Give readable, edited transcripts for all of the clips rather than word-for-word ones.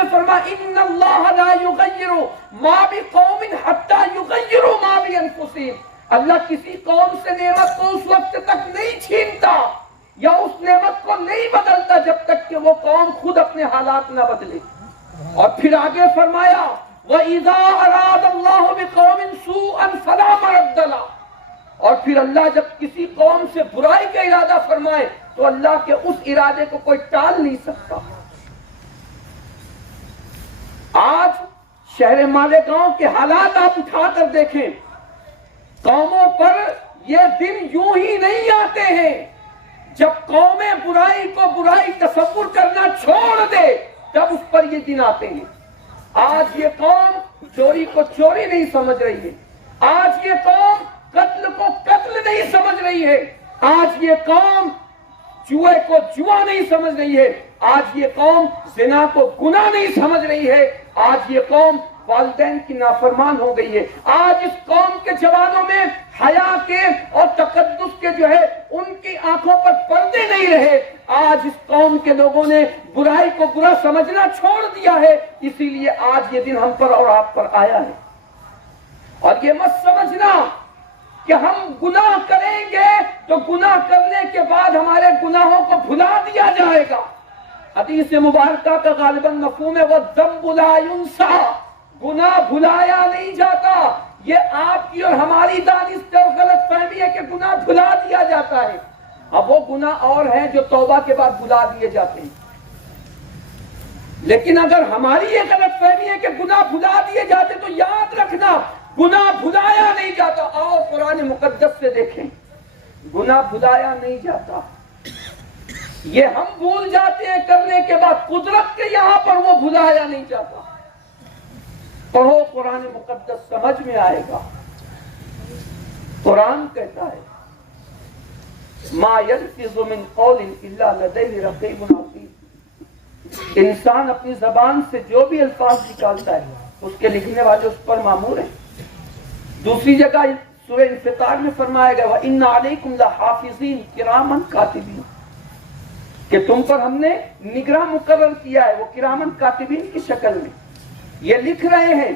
میں فرمایا ان اللہ لا یغیر ما بقوم حتی یغیروا ما بانفسہم، اللہ کسی قوم سے نعمت کو اس وقت تک نہیں چھینتا یا اس نعمت کو نہیں بدلتا جب تک کہ وہ قوم خود اپنے حالات نہ بدلے۔ اور پھر آگے فرمایا وَإِذَا أَرَادَ اللَّهُ بِقَوْمٍ سُوءًا فَلَا مَرَدَّ لَهُ، اور پھر اللہ جب کسی قوم سے برائی کا ارادہ فرمائے تو اللہ کے اس ارادے کو کوئی ٹال نہیں سکتا۔ آج شہر مالیگاؤں کے حالات آپ اٹھا کر دیکھیں، قوموں پر یہ دن یوں ہی نہیں آتے ہیں، جب قومیں برائی کو برائی تصور کرنا چھوڑ دے تب اس پر یہ دن آتے ہیں۔ آج یہ قوم چوری کو چوری نہیں سمجھ رہی ہے، آج یہ قوم قتل کو قتل نہیں سمجھ رہی ہے، آج یہ قوم جوئے کو جوا نہیں سمجھ رہی ہے، آج یہ قوم زنا کو گناہ نہیں سمجھ رہی ہے، آج یہ قوم والدین کی نافرمان ہو گئی ہے۔ آج اس قوم کے جوانوں میں حیا کے اور تقدس کے جو ہے ان کی آنکھوں پر پردے نہیں رہے۔ آج اس قوم کے لوگوں نے برائی کو برا سمجھنا چھوڑ دیا ہے، اسی لیے آج یہ دن ہم پر اور آپ پر آیا ہے۔ اور یہ مت سمجھنا کہ ہم گناہ کریں گے تو گناہ کرنے کے بعد ہمارے گناہوں کو بھلا دیا جائے گا۔ حدیث مبارکہ کا غالباً مفہوم ہے وَالذَّنبُ لَا يُنسَىٰ، گناہ بھلایا نہیں جاتا۔ یہ آپ کی اور ہماری دانست اور غلط فہمی ہے کہ گناہ بھلا دیا جاتا ہے۔ اب وہ گناہ اور ہیں جو توبہ کے بعد بھلا دیے جاتے ہیں، لیکن اگر ہماری یہ غلط فہمی ہے کہ گناہ بھلا دیے جاتے تو یاد رکھنا گناہ بھلایا نہیں جاتا۔ آؤ قرآن مقدس سے دیکھیں، گناہ بھلایا نہیں جاتا، یہ ہم بھول جاتے ہیں کرنے کے بعد، قدرت کے یہاں پر وہ بھلایا نہیں جاتا۔ پڑھو قرآن مقدس، سمجھ میں آئے گا۔ قرآن کہتا ہے ما یلفظ من قول الا لدیہ رقیب عتید، انسان اپنی زبان سے جو بھی الفاظ نکالتا ہے اس کے لکھنے والے اس پر مامور ہیں۔ دوسری جگہ سورہ انفطار میں فرمایا گیا وَإِنَّ عَلَيْكُمْ لَحَافِظِينَ کِرَامًا کاتبین، کہ تم پر ہم نے نگراں مقرر کیا ہے، وہ کرامن کاتبین کی شکل میں یہ لکھ رہے ہیں۔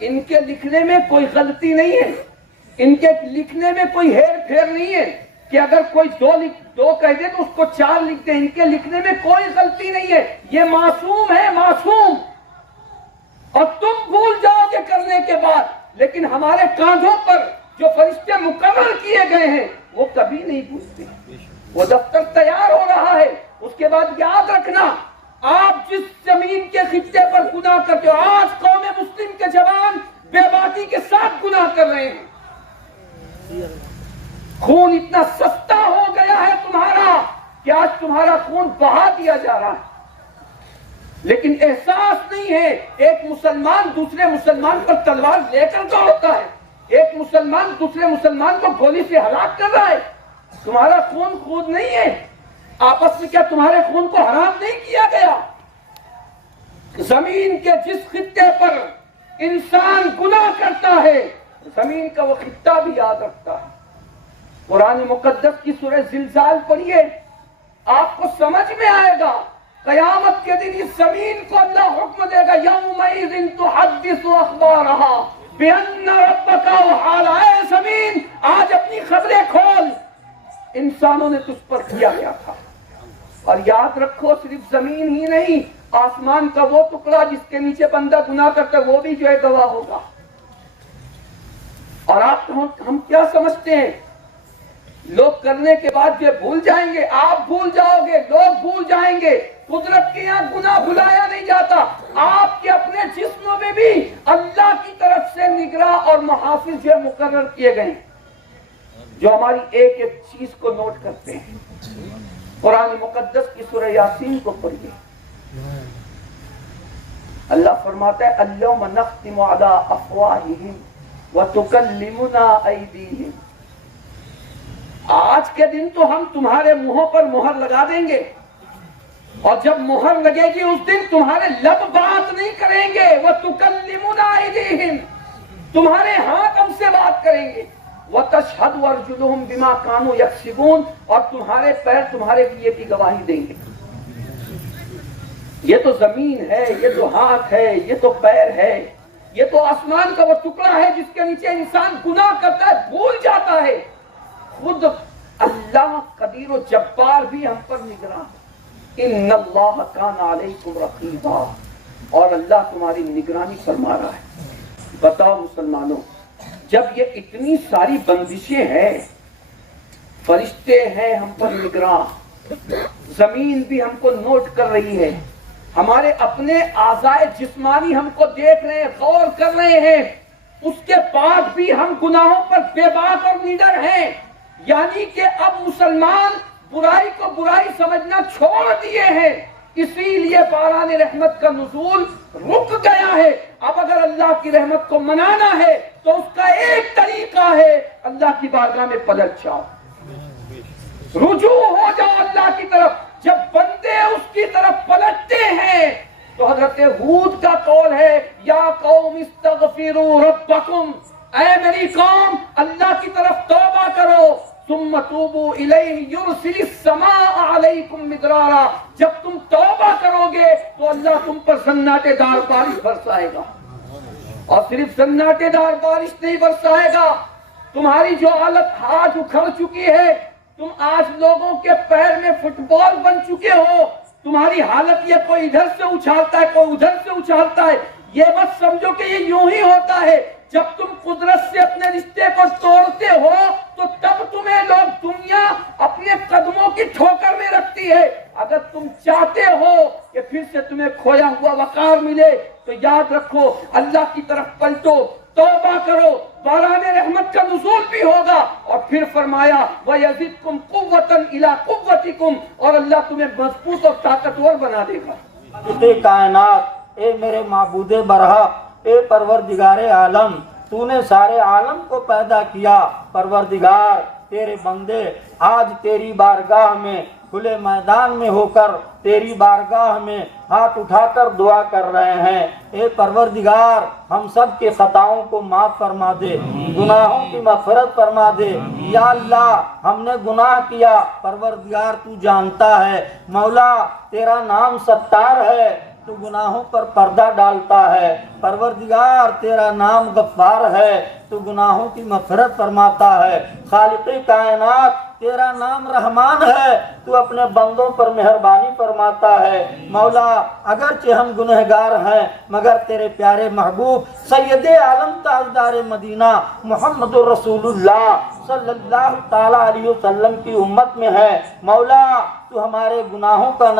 ان کے لکھنے میں کوئی غلطی نہیں ہے، ان کے لکھنے میں کوئی ہیر پھیر نہیں ہے کہ اگر کوئی دو کہہ دے تو اس کو 4 لکھ دے، ان کے لکھنے میں کوئی غلطی نہیں ہے، یہ معصوم ہے، معصوم۔ اور تم بھول جاؤ گے کرنے کے بعد، لیکن ہمارے کاندھوں پر جو فرشتے مقرر کیے گئے ہیں وہ کبھی نہیں بھولتے۔ وہ دفتر تیار ہو رہا ہے، اس کے بعد یاد رکھنا آپ جس زمین کے خطے پر گناہ کرتے ہو، آج قوم مسلم کے جوان بے باکی کے ساتھ گناہ کر رہے ہیں۔ خون اتنا سستا ہو گیا ہے تمہارا کہ آج تمہارا خون بہا دیا جا رہا ہے، لیکن احساس نہیں ہے۔ ایک مسلمان دوسرے مسلمان پر تلوار لے کر دوڑتا ہے، ایک مسلمان دوسرے مسلمان کو گولی سے ہلاک کر رہا ہے۔ تمہارا خون خود نہیں ہے، آپس میں کیا تمہارے خون کو حرام نہیں کیا گیا؟ زمین کے جس خطے پر انسان گناہ کرتا ہے زمین کا وہ خطہ بھی یاد رکھتا ہے۔ قرآن مقدس کی سورہ زلزال پڑھیے، آپ کو سمجھ میں آئے گا۔ قیامت کے دن اس زمین کو اللہ حکم دے گا یومئذ تحدث اخبارہا بان ربک اوحی، اے زمین آج اپنی خبریں کھول، انسانوں نے تجھ پر کیا گیا تھا۔ اور یاد رکھو صرف زمین ہی نہیں، آسمان کا وہ ٹکڑا جس کے نیچے بندہ گناہ کرتا ہے وہ بھی جو ہے گواہ ہوگا۔ اور آپ ہم کیا سمجھتے ہیں لوگ کرنے کے بعد یہ بھول جائیں گے؟ آپ بھول جاؤ گے، لوگ بھول جائیں گے۔ قدرت کے یہاں گناہ بھلایا نہیں جاتا۔ آپ کے اپنے جسم میں بھی اللہ کی طرف سے نگراں اور محافظ جو مقرر کیے گئے جو ہماری ایک ایک چیز کو نوٹ کرتے ہیں۔ قرآن مقدس کی سورہ یاسین کو پڑھیے، اللہ فرماتا ہے الیوم نختم علی افواہہم وتکلمنا ایدیہم، آج کے دن تو ہم تمہارے منہوں پر مہر لگا دیں گے، اور جب مہر لگے گی اس دن تمہارے لب بات نہیں کریں گے، وتکلمنا ایدیہم، تمہارے ہاتھ ہم سے بات کریں گے، وتشہد ارجلہم بما کانوا یکسبون، اور تمہارے پیر تمہارے لیے کی گواہی دیں گے۔ یہ تو زمین ہے، یہ تو ہاتھ ہے، یہ تو پیر ہے، یہ تو آسمان کا وہ ٹکڑا ہے جس کے نیچے انسان گناہ کرتا ہے، بھول جاتا ہے۔ خود اللہ قدیر و جبار بھی ہم پر نگراں ہے۔ ان اللہ کان علیکم رقیبا، اور اللہ تمہاری نگرانی فرما رہا ہے۔ بتاؤ مسلمانوں، جب یہ اتنی ساری بندشیں ہیں، فرشتے ہیں ہم پر نگراں، زمین بھی ہم کو نوٹ کر رہی ہے، ہمارے اپنے اعضاء جسمانی ہم کو دیکھ رہے ہیں، غور کر رہے ہیں، اس کے بعد بھی ہم گناہوں پر بے باک اور نڈر ہیں۔ یعنی کہ اب مسلمان برائی کو برائی سمجھنا چھوڑ دیے ہیں، اسی لیے باران رحمت کا نزول رک گیا ہے۔ اب اگر اللہ کی رحمت کو منانا ہے تو اس کا ایک طریقہ ہے، اللہ کی بارگاہ میں پلٹ جاؤ، رجوع ہو جاؤ اللہ کی طرف۔ جب بندے اس کی طرف پلٹتے ہیں تو حضرت ہود کا قول ہے، یا قوم استغفروا ربکم، اے میری قوم اللہ کی طرف توبہ کرو، ثم توبوا الیہ یرسل السماء علیکم مدرارا، جب تم توبہ کرو گے تو اللہ تم پر سناٹے دار بارش برسائے گا، اور صرف سناٹے دار بارش نہیں برسائے گا، تمہاری جو حالت آج اکھڑ چکی ہے، تم آج لوگوں کے پیر میں فٹ بال بن چکے ہو، تمہاری حالت یہ کوئی ادھر سے اچھالتا ہے کوئی ادھر سے اچھالتا ہے، یہ مت سمجھو کہ یہ یوں ہی ہوتا ہے۔ جب تم قدرت سے اپنے رشتے کو توڑتے ہو تو تب تمہیں لوگ دنیا اپنے قدموں کی ٹھوکر میں رکھتی ہے۔ اگر تم چاہتے ہو کہ پھر سے تمہیں کھویا ہوا وقار ملے تو یاد رکھو، اللہ کی طرف پلٹو، توبہ کرو، باران رحمت کا نزول بھی ہوگا، اور پھر فرمایا وَيَزِدْكُمْ قُوَّةً إِلَىٰ قُوَّتِكُمْ، اور اللہ تمہیں مضبوط اور طاقتور بنا دے گا۔ اے کائنات، اے میرے معبود برحق، اے پروردگار عالم، تو نے سارے عالم کو پیدا کیا۔ پروردگار، تیرے بندے آج تیری بارگاہ میں کھلے میدان میں ہو کر تیری بارگاہ میں ہاتھ اٹھا کر دعا کر رہے ہیں۔ اے پروردگار، ہم سب کے خطاؤں کو معاف فرما دے، گناہوں کی مغفرت فرما دے۔ یا اللہ، ہم نے گناہ کیا، پروردگار تو جانتا ہے۔ مولا، تیرا نام ستار ہے، تو گناہوں پر پردہ ڈالتا ہے۔ پروردگار، تیرا نام غفار ہے، تو گناہوں کی مغفرت فرماتا ہے۔ خالق کائنات، تیرا نام رحمان ہے، تو اپنے بندوں پر مہربانی فرماتا ہے۔ مولا، اگرچہ ہم گنہگار ہیں مگر تیرے پیارے محبوب سید عالم تاجدار مدینہ محمد رسول اللہ صلی اللہ تعالی علیہ وسلم کی امت میں ہے۔ مولا، تو ہمارے گناہوں کا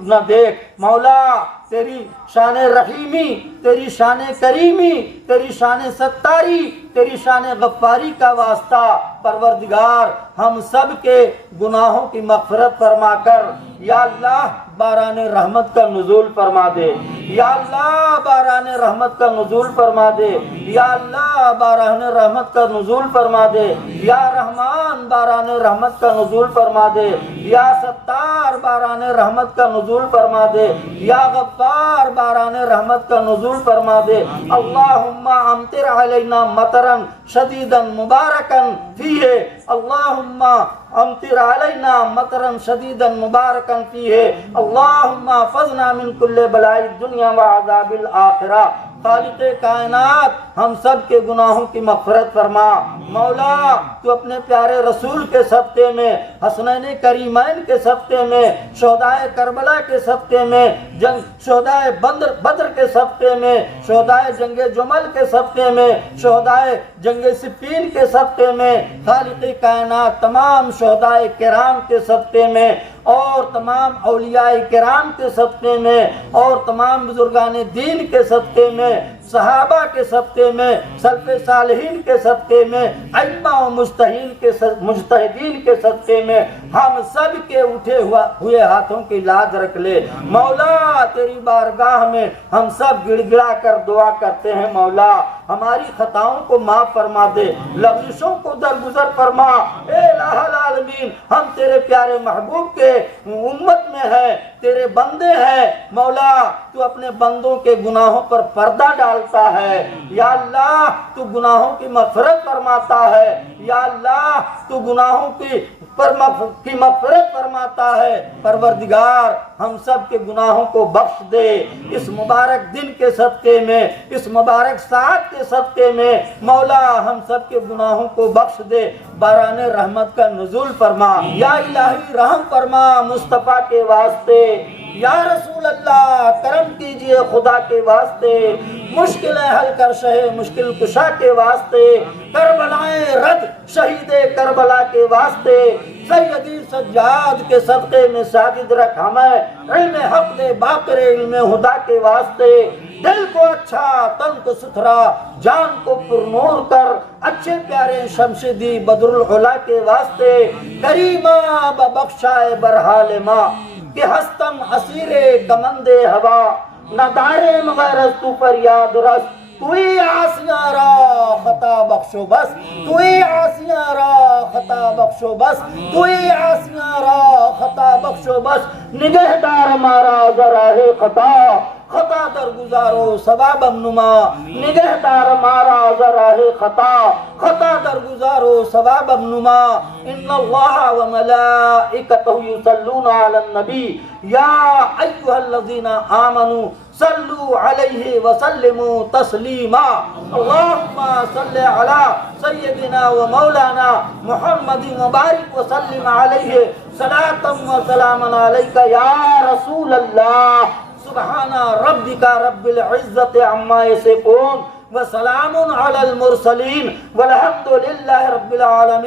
نہ دیکھ۔ مولا، تیری شان رحیمی، تیری شان کریمی، تیری شان ستاری، تیری شان غفاری کا واسطہ پروردگار ہم سب کے گناہوں کی مغفرت فرما کر یا اللہ باران رحمت کا نزول فرما دے۔ یا اللہ باران رحمت کا نزول فرما دے۔ یا اللہ باران رحمت کا نزول فرما دے۔ یا رحمان باران رحمت کا نزول فرما دے۔ یا ستار باران رحمت کا نزول فرما دے۔ یا غفار باران رحمت کا نزول فرما دے۔ اللہم امطر علینا مطرا شدیدا مبارکا فیہ، اللہم امطر علینا مطرا شدیدا مبارکا فیہ، اللہم احفظنا من کل بلاء الدنیا وعذاب الآخرہ۔ خالق کائنات، ہم سب کے گناہوں کی مغفرت فرما۔ مولا، تو اپنے پیارے رسول کے صدقے میں، حسنین کریمین کے صدقے میں، شہدائے کربلا کے صدقے میں، شہدائے بدر کے صدقے میں، شہدائے جنگ جمل کے صدقے میں، شہدائے جنگ صفین کے صدقے میں، خالق کائنات تمام شہدائے کرام کے صدقے میں، اور تمام اولیاء کرام کے صدقے میں، اور تمام بزرگان دین کے صدقے میں، صحابہ کے صدقے میں، سلف صالحین کے صدقے میں، ائمہ و مجتہدین کے صدقے میں ہم سب کے اٹھے ہوئے ہاتھوں کی لاج رکھ لے۔ مولا، تیری بارگاہ میں ہم سب گڑ گڑا کر دعا کرتے ہیں۔ مولا، ہماری خطاؤں کو معاف فرما دے، لغزشوں کو درگزر فرما۔ اے الہ العالمین، ہم تیرے پیارے محبوب کے امت میں ہیں، تیرے بندے ہیں۔ مولا، تو اپنے بندوں کے گناہوں پر پردہ ڈال ڈالتا ہے. یا اللہ تو گناہوں کی مغفرت فرماتا ہے. یا اللہ تو گناہوں کی مغفرت فرماتا ہے. پروردگار ہم سب کے گناہوں کو بخش دے. اس مبارک دن کے صدقے میں, اس مبارک ساعت کے صدقے میں مولا ہم سب کے گناہوں کو بخش دے. باران رحمت کا نزول فرما. یا الہی رحم فرما مصطفیٰ کے واسطے. یا رسول اللہ کرم کیجئے خدا کے واسطے. مشکلیں حل کر شہ مشکل کشا کے واسطے. کربلائے رد شہید کربلا کے واسطے. سیدی سجاد کے صدقے میں ساجد رکھ ہمیں. علم حق دے باقر علم ہدا کے واسطے. دل کو اچھا تن کو ستھرا جان کو پرنور کر اچھے پیارے شمشدی بدر العلا کے واسطے. کریمہ ببخشائے برحال ماں کہ ہستم اسیر کمند ہوا. نہ دارے مغیر از تو فریاد رس. توی آسیاں را خطا بخشو بس. توی آسیاں را خطا بخشو بس. توی آسیاں را خطا بخشو بس. نگہدار ہمارا ذراہ خطا. خطا در گزارو ثواب نما. نگہدار ہمارا ذراہ خطا. خطا در گزارو ثواب نما. ان اللہ و ملائکتہ یصلون علی النبی یا ایھا الذین آمنوا صلوا علیہ وسلموا تسلیما. اللہم صل علی سیدنا و مولانا محمد مبارک وسلم علیہ صلاۃ و سلاما علیک یا رسول اللہ. سبحان ربک رب العزت عما یصفون وسلام علی المرسلین والحمد للہ رب العالمین.